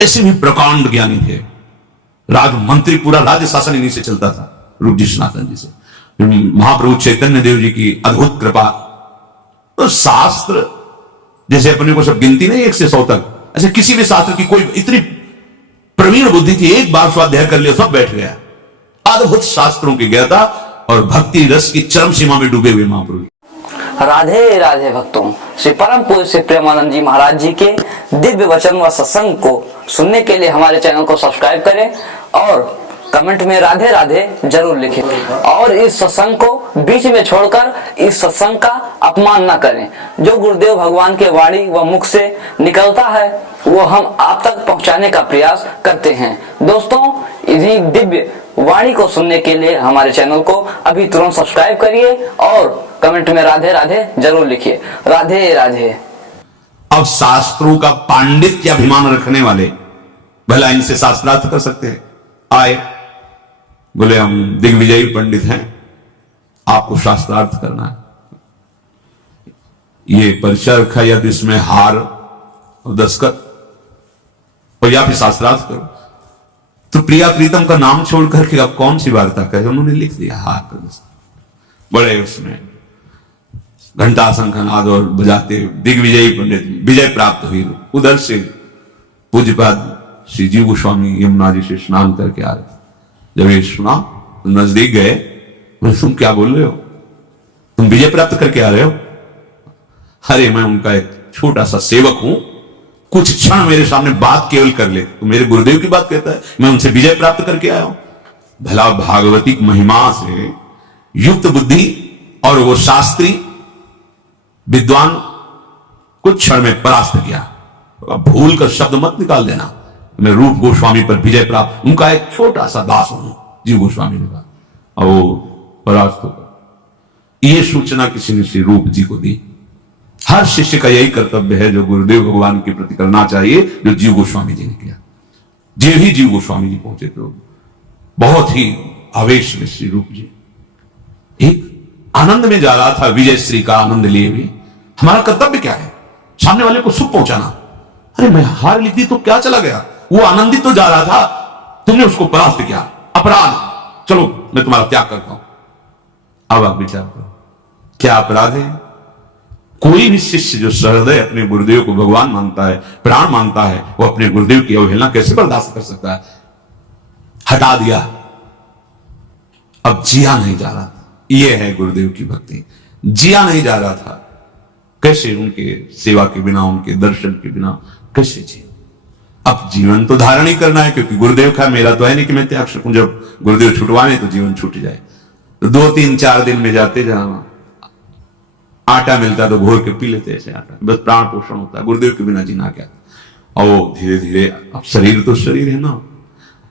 ऐसे भी प्रकांड ज्ञानी थे। राज मंत्री, पूरा राज्य शासन इन्हीं से चलता था, रूप जी सनातन जी से। महाप्रभु चैतन्य देव जी की अद्भुत कृपा। तो शास्त्र जैसे अपने को सब गिनती नहीं 1 से 100 तक, ऐसे किसी भी शास्त्र की कोई इतनी प्रवीण बुद्धि थी, एक बार स्वाध्याय कर लिया सब बैठ गया। अद्भुत शास्त्रों की ज्ञाता और भक्ति रस की चरम सीमा में डूबे हुए महाप्रभु। राधे राधे भक्तों, श्री परम पूज्य श्री प्रेमानंद जी महाराज जी के दिव्य वचन व सत्संग को सुनने के लिए हमारे चैनल को सब्सक्राइब करें और कमेंट में राधे राधे जरूर लिखें। और इस सत्संग को बीच में छोड़कर इस सत्संग का अपमान न करें। जो गुरुदेव भगवान के वाणी व मुख से निकलता है वो हम आप तक पहुंचाने का प्रयास करते हैं। दोस्तों, इन्हीं दिव्य वाणी को सुनने के लिए हमारे चैनल को अभी तुरंत सब्सक्राइब करिए और कमेंट में राधे राधे जरूर लिखिए। राधे राधे। अब शास्त्रों का पांडित्य अभिमान रखने वाले भला इनसे शास्त्रार्थ कर सकते हैं? आए, बोले हम दिग्विजयी पंडित हैं, आपको शास्त्रार्थ करना है। ये परिचय रखा या तो इसमें हार और दस्तखत, और या फिर शास्त्रार्थ करो। तो प्रिया प्रीतम का नाम छोड़ करके अब कौन सी वार्ता कहे, उन्होंने लिख दिया हार का दस्तखत। बड़े उसमें घंटा शंखनाद और बजाते दिग्विजयी पंडित, विजय प्राप्त हुई। उधर से पूज्यपाद श्री जीव गोस्वामी यमुना जी से स्नान करके आ रहे। जब ये सुना तो नजदीक गए, बोले तुम क्या बोल रहे हो, तुम विजय प्राप्त करके आ रहे हो? अरे मैं उनका एक छोटा सा सेवक हूं, कुछ क्षण मेरे सामने बात केवल कर ले। तो मेरे गुरुदेव की बात कहता है, मैं उनसे विजय प्राप्त करके आया हूं। भला भागवतिक महिमा से युक्त बुद्धि और वो शास्त्री विद्वान कुछ क्षण में परास्त किया। भूल कर शब्द मत निकाल देना, मैं रूप गोस्वामी पर विजय प्राप्त, उनका एक छोटा सा दास हूं, जीव गोस्वामी ने कहा, और वो परास्त होगा। ये सूचना किसी ने श्री रूप जी को दी। हर शिष्य का यही कर्तव्य है जो गुरुदेव भगवान के प्रति करना चाहिए, जो जीव गोस्वामी जी ने किया। जे ही जीव गोस्वामी जी पहुंचे तो बहुत ही आवेश में श्री रूप जी एक आनंद में जा रहा था, विजय श्री का आनंद लिए भी। हमारा कर्तव्य क्या है? सामने वाले को सुख पहुंचाना। अरे मैं हार लिख दी तो क्या चला गया, वो आनंदित तो जा रहा था, तुमने उसको परास्त किया, अपराध। चलो मैं तुम्हारा त्याग करता हूं। अब आप विचार करो, क्या अपराध है? कोई भी शिष्य जो सहृदय अपने गुरुदेव को भगवान मानता है, प्राण मानता है, वो अपने गुरुदेव की अवहेलना कैसे बर्दाश्त कर सकता है? हटा दिया, अब जिया नहीं जा रहा था। यह है गुरुदेव की भक्ति। जिया नहीं जा रहा था, कैसे उनके सेवा के बिना, उनके दर्शन के बिना कैसे जी? अब जीवन तो धारण ही करना है, क्योंकि गुरुदेव का मेरा तो है नहीं कि मैं त्याग सकूं। जब गुरुदेव छुटवाए तो जीवन छूट जाए। तो 2-3-4 दिन में जाते जहां आटा मिलता तो घोल के पी लेते, ऐसे आटा, बस प्राण पोषण होता है। गुरुदेव के बिना जीना क्या? और धीरे धीरे, अब शरीर तो शरीर है ना,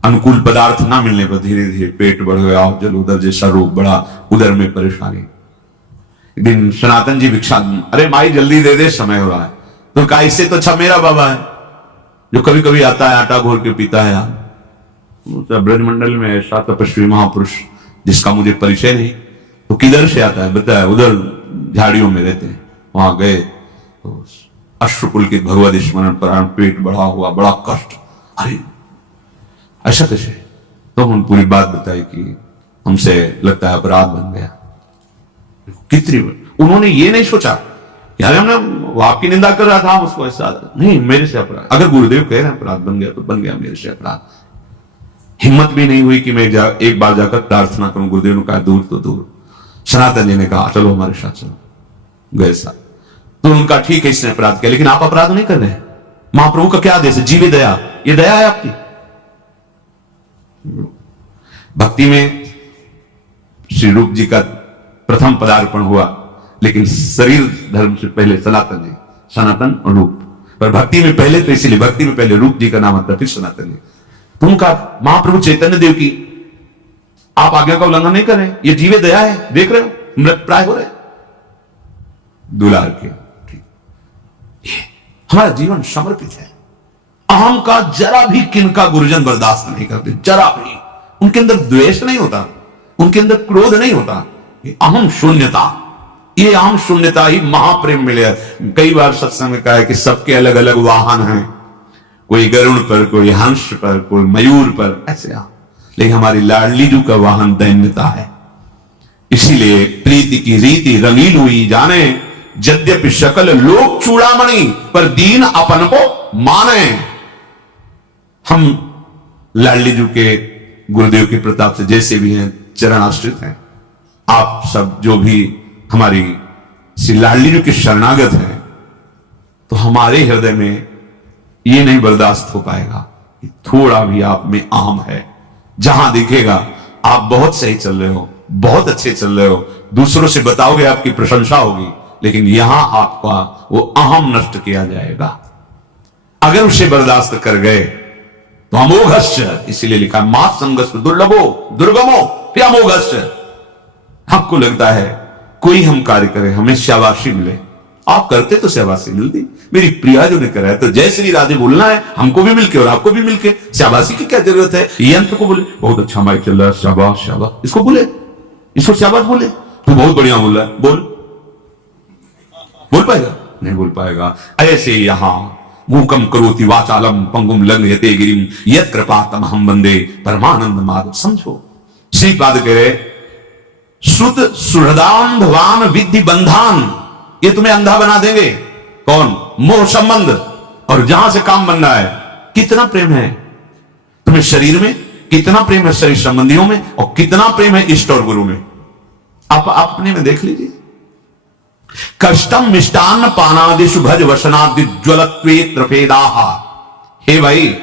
अनुकूल पदार्थ ना मिलने पर धीरे धीरे पेट बढ़ गया, जल उदर जैसा रोग बढ़ा, उदर में परेशानी। एक दिन सनातन जी भिक्षा, अरे माई जल्दी दे दे, समय हो रहा है। तो कहा इससे तो अच्छा मेरा बाबा है जो कभी कभी आता है, आटा घोल के पीता है। ब्रजमंडल में ऐसा तपस्वी महापुरुष जिसका मुझे परिचय नहीं, तो किधर से आता है बताया, उधर झाड़ियों में रहते हैं। वहां गए तो अश्रुपुलकित भगवत स्मरण पर पेट बढ़ा हुआ, बड़ा कष्ट। अरे ऐसा कैसे? तो हम पूरी बात बताई कि हमसे लगता है अपराध बन गया। कितनी उन्होंने ये नहीं सोचा यार हमने, वो आपकी निंदा कर रहा था, हम उसको ऐसा नहीं, मेरे से अपराध। अगर गुरुदेव कह रहे हैं अपराध बन गया तो बन गया, मेरे से अपराध। हिम्मत भी नहीं हुई कि मैं एक बार जाकर प्रार्थना करूं। गुरुदेव ने कहा दूर तो दूर। सनातन जी ने कहा चलो हमारे साथ चलो, गए साथ। तो उनका ठीक है, इसने अपराध किया, लेकिन आप अपराध नहीं कर रहे। महाप्रभु का क्या आदेश है? जीवे दया, ये दया है आपकी। भक्ति में श्री रूप जी का प्रथम पदार्पण हुआ, लेकिन शरीर धर्म से पहले सनातन जी, सनातन और रूप। पर भक्ति में पहले, तो इसीलिए भक्ति में पहले रूप जी का नाम आता, फिर सनातन जी। तो उनका महाप्रभु चैतन्य देव की आप आज्ञा का उल्लंघन नहीं कर रहे, ये जीवे दया है, देख रहे हो मृत प्राय हो रहे दुलार के। ठीक, ये हमारा जीवन समर्पित है। अहम का जरा भी किनका गुरुजन बर्दाश्त नहीं करते, जरा भी। उनके अंदर द्वेष नहीं होता, उनके अंदर क्रोध नहीं होता। अहम शून्यता, ये अहम शून्यता ही महाप्रेम मिले। कई बार सत्संग में कहा है कि सबके अलग अलग वाहन हैं, कोई गरुड़ पर, कोई हंस पर, कोई मयूर पर, ऐसे लेकिन हमारी लाडली जू का वाहन दैन्यता है। इसीलिए प्रीति की रीति रंगीन हुई जाने, यद्यपि शकल लोक चूड़ामणि, पर दीन अपन को माने। हम लाडली जू के गुरुदेव के प्रताप से जैसे भी हैं, चरण आश्रित हैं। आप सब जो भी हमारी श्री लाडली जू के शरणागत हैं, तो हमारे हृदय में ये नहीं बर्दाश्त हो पाएगा कि थोड़ा भी आप में आम है। जहां दिखेगा आप बहुत सही चल रहे हो, बहुत अच्छे चल रहे हो, दूसरों से बताओगे आपकी प्रशंसा होगी, लेकिन यहां आपका वो अहम नष्ट किया जाएगा। अगर उसे बर्दाश्त कर गए तो अमोघश्च, इसीलिए लिखा मात संगस्व दुर्लभो दुर्गमो फिर अमोघश्च। आपको लगता है कोई हम कार्य करें हमें शाबाशी मिले, आप करते तो शाबाशी मिलती। मेरी प्रिया जो ने करा है, तो जय श्री राधे बोलना है हमको भी मिलके और आपको भी मिलके, शाबाशी की क्या जरूरत है। यंत्र को बोले बहुत अच्छा माइक चल रहा है, शाबाश शाबाश, इसको बोले, इसको शाबाश बोले, तू बहुत बढ़िया बोल रहा है, बोल पाएगा? नहीं बोल पाएगा। ऐसे यहां मूकम करोति वाचालम पंगुम लंघयते गिरिम यत् कृपातम हम वंदे परमानंद माधव। समझो, श्रीपाद कह रहे शुद्ध सुहृदांधवान विधि बंधान, ये तुम्हें अंधा बना देंगे। कौन? मोह संबंध। और जहां से काम बन रहा है, कितना प्रेम है तुम्हें शरीर में, कितना प्रेम है शरीर संबंधियों में, और कितना प्रेम है इष्ट और गुरु में। आप अपने में देख लीजिए। कष्टम मिष्टान्न पानादिषु भज वसनादि ज्वलत्वे त्रपेदाहा। हे भाई,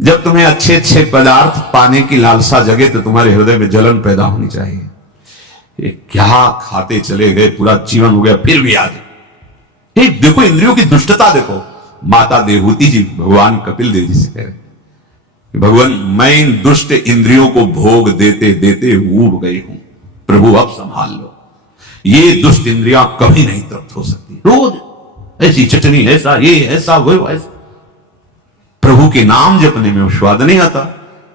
जब तुम्हें अच्छे अच्छे पदार्थ पाने की लालसा जगे तो तुम्हारे हृदय में जलन पैदा होनी चाहिए। ये क्या खाते चले गए, पूरा जीवन हो गया, फिर भी आज देखो इंद्रियों की दुष्टता देखो। माता देवहूति जी भगवान कपिल देव जी से कह रहे, भगवान मैं इन दुष्ट इंद्रियों को भोग देते देते ऊब गई हूं, प्रभु अब संभाल लो। ये दुष्ट इंद्रियां कभी नहीं तृप्त हो सकती। रोज ऐसी चटनी, ऐसा ये, ऐसा वो, ऐसा। प्रभु के नाम जपने में वो स्वाद नहीं आता,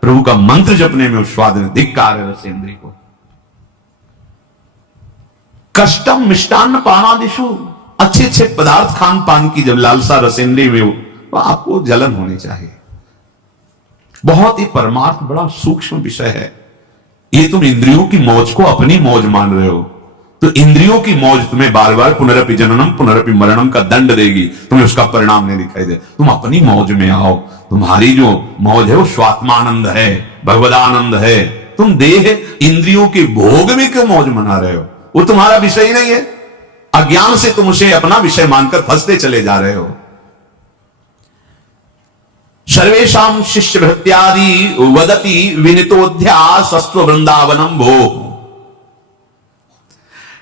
प्रभु का मंत्र जपने में वो स्वाद नहीं। धिक्कार है रस इंद्रिय को। कष्टम मिष्टान्न पानादिषु, अच्छे अच्छे पदार्थ खान पान की जब लालसा रसेंद्रिय में हो, तो आपको जलन होनी चाहिए। बहुत ही परमार्थ बड़ा सूक्ष्म विषय है ये। तुम इंद्रियों की मौज को अपनी मौज मान रहे हो, तो इंद्रियों की मौज तुम्हें बार बार पुनरपि जननम पुनरपि मरणम का दंड देगी, तुम्हें उसका परिणाम नहीं दिखाई दे। तुम अपनी मौज में आओ। तुम्हारी जो मौज है वो स्वात्मानंद है, भगवदानंद है। तुम देह इंद्रियों के भोग में क्यों मौज मना रहे हो? वो तुम्हारा विषय ही नहीं है। अज्ञान से तुम उसे अपना विषय मानकर फंसते चले जा रहे हो। सर्वेषां शिष्य भृत्यादि वदति विनितोध्यासस्त्व वृंदावनम भो।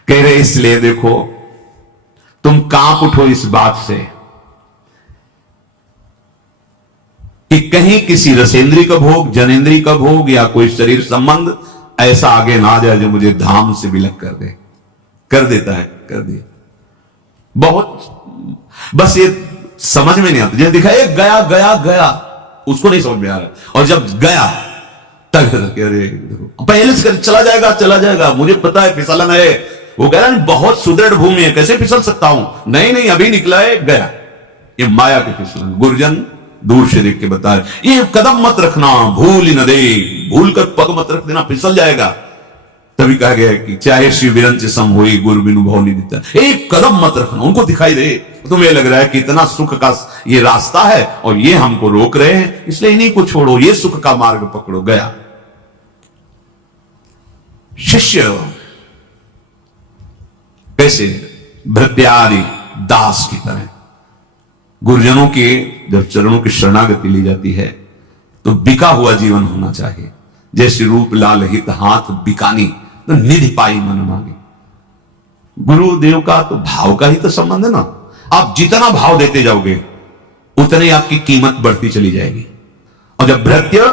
कह रहे इसलिए देखो, तुम कांप उठो इस बात से कि कहीं किसी रसेंद्री का भोग, जनेन्द्री का भोग या कोई शरीर संबंध ऐसा आगे ना आ जाए जो मुझे धाम से विलग कर दे। कर देता है, कर दिया। बहुत बस ये समझ में नहीं आता। जैसे दिखा एक गया गया गया, उसको नहीं समझ में आ रहा, और जब गया तब अरे पहले से चला जाएगा चला जाएगा, मुझे पता है फिसलन है। वो कह रहा है बहुत सुदृढ़ भूमि है, कैसे फिसल सकता हूं? नहीं नहीं, अभी निकला है, गया। ये माया की फिसलन। गुरुजन दूर से देख के बता रहे, ये कदम मत रखना, भूल ही न दे, भूल कर पग मत रख देना, फिसल जाएगा। तभी कहा गया कि चाहे श्री विरंच सम होई गुरु बिनु भव नहीं देता। एक कदम मत रखना, उनको दिखाई दे। तुम्हें लग रहा है कि इतना सुख का ये रास्ता है और ये हमको रोक रहे हैं, इसलिए इन्हीं को छोड़ो, ये सुख का मार्ग पकड़ो। गया शिष्य कैसे? भृत्यादि दास की तरह। गुरुजनों के जब चरणों की शरणागति ली जाती है तो बिका हुआ जीवन होना चाहिए। जैसे रूप लाल हित हाथ बिकानी, तो निधि पाई मन मांगे। गुरुदेव का तो भाव का ही तो संबंध है ना। आप जितना भाव देते जाओगे उतनी आपकी कीमत बढ़ती चली जाएगी। और जब भृत्य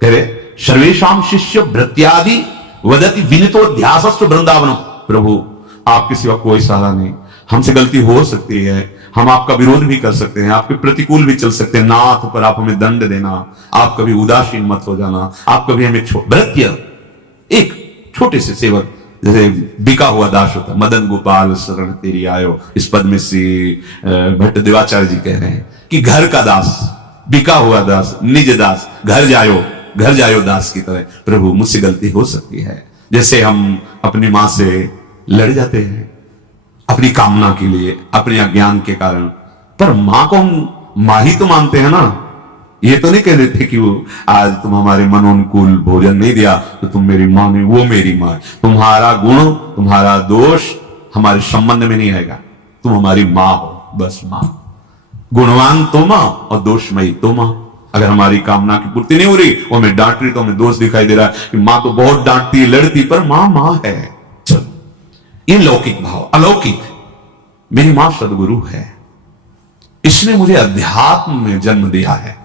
करे सर्वेषां शिष्य भृत्यादि वदति विनितोध्यासस्तु वृंदावनम। प्रभु आपके सिवा कोई सहारा नहीं, हमसे गलती हो सकती है, हम आपका विरोध भी कर सकते हैं, आपके प्रतिकूल भी चल सकते हैं, नाथ पर आप हमें दंड देना, आप कभी उदासीन मत हो जाना, आप कभी हमें भृत्य एक छोटे से सेवक जैसे बिका हुआ दास होता, मदन गोपाल शरण तेरी आयो, इस पद में श्री भट्ट देवाचार्य जी कह रहे हैं कि घर का दास, बिका हुआ दास, निज दास, घर जायो दास की तरह। प्रभु मुझसे गलती हो सकती है, जैसे हम अपनी मां से लड़ जाते हैं अपनी कामना के लिए, अपने अज्ञान के कारण, पर मां को हम मां ही तो मानते हैं ना। ये तो नहीं कह रहे थे कि वो आज तुम हमारे मनोनुकूल भोजन नहीं दिया तो तुम मेरी मां नहीं, वो मेरी मां। तुम्हारा गुण, तुम्हारा दोष हमारे संबंध में नहीं आएगा, तुम हमारी मां हो, बस मां। गुणवान तो मां और दोषमयी तो मां। अगर हमारी कामना की पूर्ति नहीं हो रही, वो हमें डांट रही, तो हमें दोष दिखाई दे रहा है कि मां तो बहुत डांटती लड़ती, पर मां है। चलो, ये लौकिक भाव। अलौकिक, मेरी मां सदगुरु है, इसने मुझे अध्यात्म में जन्म दिया है।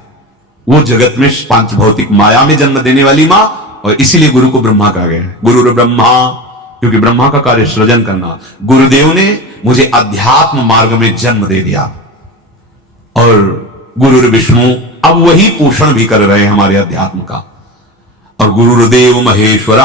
वो जगत में पांच भौतिक माया में जन्म देने वाली मां, और इसीलिए गुरु को ब्रह्मा कहा गया है। गुरु ब्रह्मा, क्योंकि ब्रह्मा का कार्य सृजन करना। गुरुदेव ने मुझे अध्यात्म मार्ग में जन्म दे दिया, और गुरु विष्णु अब वही पोषण भी कर रहे हैं हमारे अध्यात्म का। और गुरुदेव महेश्वर,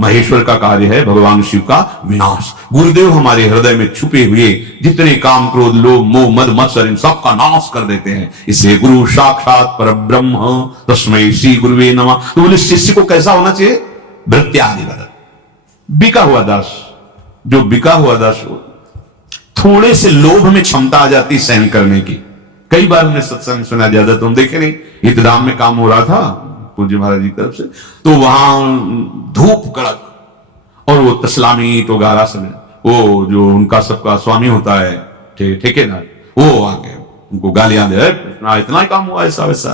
महेश्वर का कार्य है भगवान शिव का विनाश। गुरुदेव हमारे हृदय में छुपे हुए जितने काम, क्रोध, लोभ, मोह, मद, मत्सर, इन सब का नाश कर देते हैं। इसलिए गुरु साक्षात परब्रह्म तस्मै श्री गुरुवे नमः। तो बोले शिष्य को कैसा होना चाहिए? भृत्यादिवत, बिका हुआ दास। जो बिका हुआ दास हो, थोड़े से लोभ में क्षमता आ जाती सहन करने की। कई बार हमने सत्संग सुना, ज्यादा तुम देखे नहीं, हितधाम में काम हो रहा था पूज्य महाराज जी की तरफ से, तो वहां धूप कड़क, और वो तस्लामी तो गारा समय, वो जो उनका सबका स्वामी होता है ठेकेदार, वो आ गए उनको गालियां दे, इतना ही काम हुआ ऐसा वैसा।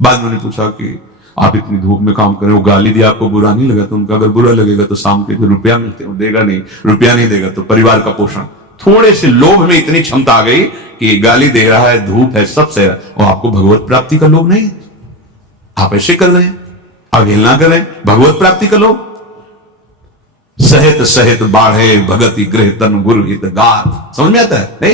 बाद में उन्होंने पूछा कि आप इतनी धूप में काम करें, वो गाली दिया, आपको बुरा नहीं लगा? तो उनका अगर बुरा लगेगा तो शाम के जो रुपया मिलते हैं देगा नहीं, रुपया नहीं देगा तो परिवार का पोषण। थोड़े से लोभ में इतनी क्षमता आ गई कि गाली दे रहा है, धूप है, सब से, और आपको भगवत प्राप्ति का लोभ नहीं। आप ऐसे कर रहे हैं, अवहेलना कर रहे हैं, भगवत प्राप्ति का लोभ। सहित सहित बाढ़े भगति गृह तन गुरु हित गार। समझ में आता है?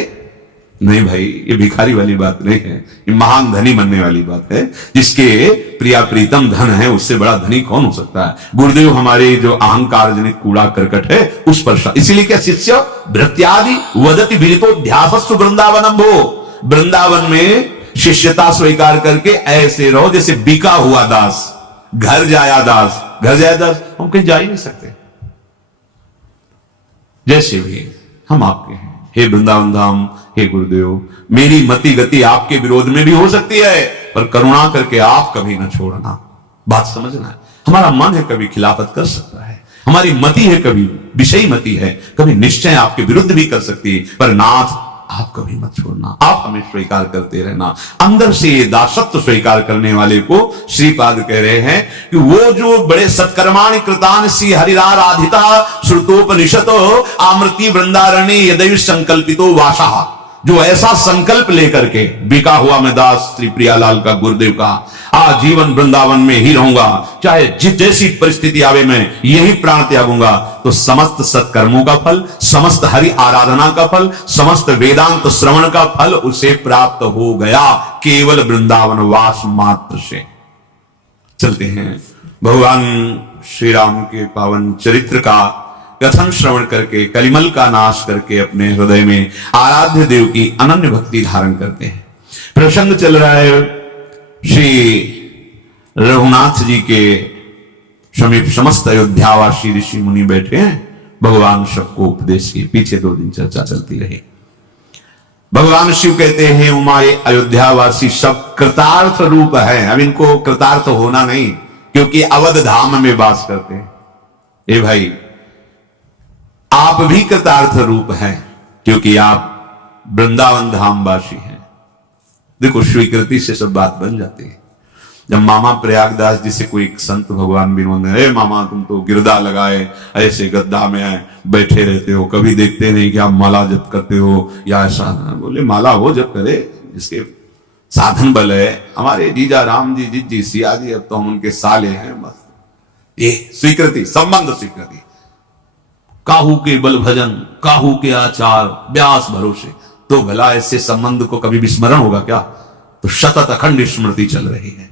नहीं भाई, ये भिखारी वाली बात नहीं है, ये महान धनी बनने वाली बात है। जिसके प्रिया प्रीतम धन है, उससे बड़ा धनी कौन हो सकता है? गुरुदेव हमारे जो अहंकार जनित कूड़ा करकट है उस पर, इसीलिए क्या शिष्य भृत्यादि वदति विरितोध्यासस्तु वृंदावनम भो। वृंदावन में शिष्यता स्वीकार करके ऐसे रहो जैसे बिका हुआ दास, घर जाया दास। घर जाया दास, हम कहीं जा ही नहीं सकते। जैसे भी हम आपके हैं, हे वृंदावन धाम, हे गुरुदेव, मेरी मति गति आपके विरोध में भी हो सकती है, पर करुणा करके आप कभी न छोड़ना। बात समझना है। हमारा मन है कभी खिलाफत कर सकता है, हमारी मति है कभी विषयी मति है, कभी निश्चय आपके विरुद्ध भी कर सकती है, पर नाथ आप कभी मत छोड़ना, आप हमें स्वीकार करते रहना। अंदर से ये दासत्व स्वीकार करने वाले को श्रीपाद कह रहे हैं कि वो जो बड़े सत्कर्माणि कृतान सी हरिराराधिता श्रुतोपनिषतो आमृति वृंदारण्य यदैव संकल्पितो वासः, जो ऐसा संकल्प लेकर के बिका हुआ मैं दास श्री प्रियालाल का, गुरुदेव का, आजीवन वृंदावन में ही रहूंगा, चाहे जिस जैसी परिस्थिति आवे मैं यही प्राण त्यागूंगा, तो समस्त सत्कर्मों का फल, समस्त हरि आराधना का फल, समस्त वेदांत श्रवण का फल उसे प्राप्त हो गया केवल वृंदावन वास मात्र से। चलते हैं भगवान श्री राम के पावन चरित्र का कथन श्रवण करके, कलिमल का नाश करके अपने हृदय में आराध्य देव की अनन्य भक्ति धारण करते हैं। प्रसंग चल रहा है श्री रघुनाथ जी के समीप समस्त अयोध्यावासी ऋषि मुनि बैठे हैं, भगवान सबको उपदेश किए। पीछे 2 दिन चर्चा चलती रही। भगवान शिव कहते हैं उमाए अयोध्यावासी सब कृतार्थ रूप है। अब इनको कृतार्थ होना नहीं, क्योंकि अवध धाम में वास करते हैं। ए भाई, आप भी कृतार्थ रूप हैं, क्योंकि आप वृंदावन धामवासी हैं। देखो, स्वीकृति से सब बात बन जाती है। जब मामा प्रयागदास जी से कोई संत भगवान विनोद ने, मामा तुम तो गिरदा लगाए ऐसे गद्दा में बैठे रहते हो, कभी देखते नहीं कि आप माला जप करते हो या ऐसा। बोले माला वो जप करे जिसके साधन बल है। हमारे जीजा राम जी, जी सिया जी, अब तो हम उनके साले हैं। बस ये स्वीकृति, संबंध स्वीकृति। काहू के बल भजन, काहू के आचार, व्यास भरोसे। तो भला ऐसे संबंध को कभी विस्मरण होगा क्या? तो सतत अखंड स्मृति चल रही है।